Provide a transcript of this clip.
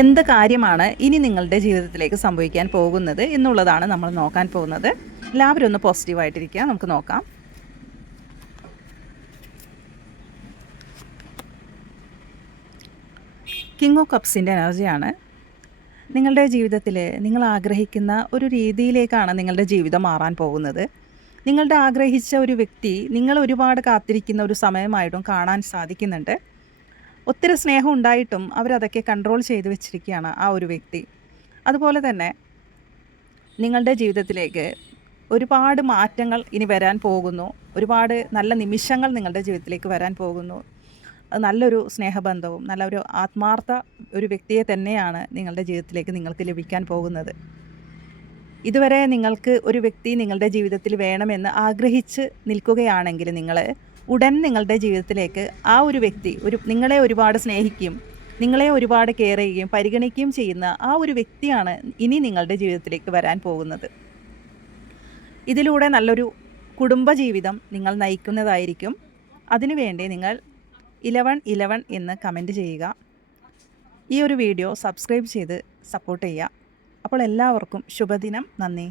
എന്ത് കാര്യമാണ് ഇനി നിങ്ങളുടെ ജീവിതത്തിലേക്ക് സംഭവിക്കാൻ പോകുന്നത് എന്നുള്ളതാണ് നമ്മൾ നോക്കാൻ പോകുന്നത്. എല്ലാവരും ഒന്ന് പോസിറ്റീവായിട്ടിരിക്കുക. നമുക്ക് നോക്കാം. കിങ് ഓഫ് കപ്സിൻ്റെ എനർജിയാണ്. നിങ്ങളുടെ ജീവിതത്തിൽ നിങ്ങൾ ആഗ്രഹിക്കുന്ന ഒരു രീതിയിലേക്കാണ് നിങ്ങളുടെ ജീവിതം മാറാൻ പോകുന്നത്. നിങ്ങളുടെ ആഗ്രഹിച്ച ഒരു വ്യക്തി നിങ്ങൾ ഒരുപാട് കാത്തിരിക്കുന്ന ഒരു സമയമായിട്ടും കാണാൻ സാധിക്കുന്നുണ്ട്. ഒത്തിരി സ്നേഹം ഉണ്ടായിട്ടും അവരതൊക്കെ കൺട്രോൾ ചെയ്ത് വെച്ചിരിക്കുകയാണ് ആ ഒരു വ്യക്തി. അതുപോലെ തന്നെ നിങ്ങളുടെ ജീവിതത്തിലേക്ക് ഒരുപാട് മാറ്റങ്ങൾ ഇനി വരാൻ പോകുന്നു. ഒരുപാട് നല്ല നിമിഷങ്ങൾ നിങ്ങളുടെ ജീവിതത്തിലേക്ക് വരാൻ പോകുന്നു. അത് നല്ലൊരു സ്നേഹബന്ധവും നല്ലൊരു ആത്മാർത്ഥ ഒരു വ്യക്തിയെ തന്നെയാണ് നിങ്ങളുടെ ജീവിതത്തിലേക്ക് നിങ്ങൾക്ക് ലഭിക്കാൻ പോകുന്നത്. ഇതുവരെ നിങ്ങൾക്ക് ഒരു വ്യക്തി നിങ്ങളുടെ ജീവിതത്തിൽ വേണമെന്ന് ആഗ്രഹിച്ച് നിൽക്കുകയാണെങ്കിൽ നിങ്ങൾ ഉടൻ നിങ്ങളുടെ ജീവിതത്തിലേക്ക് ആ ഒരു വ്യക്തി നിങ്ങളെ ഒരുപാട് സ്നേഹിക്കുകയും നിങ്ങളെ ഒരുപാട് കെയർ ചെയ്യുകയും പരിഗണിക്കുകയും ചെയ്യുന്ന ആ ഒരു വ്യക്തിയാണ് ഇനി നിങ്ങളുടെ ജീവിതത്തിലേക്ക് വരാൻ പോകുന്നത്. ഇതിലൂടെ നല്ലൊരു കുടുംബജീവിതം നിങ്ങൾ നയിക്കുന്നതായിരിക്കും. അതിനുവേണ്ടി നിങ്ങൾ 1111 എന്ന് കമൻറ്റ് ചെയ്യുക. ഈ ഒരു വീഡിയോ സബ്സ്ക്രൈബ് ചെയ്ത് സപ്പോർട്ട് ചെയ്യുക. അപ്പോൾ എല്ലാവർക്കും ശുഭദിനം. നന്ദി.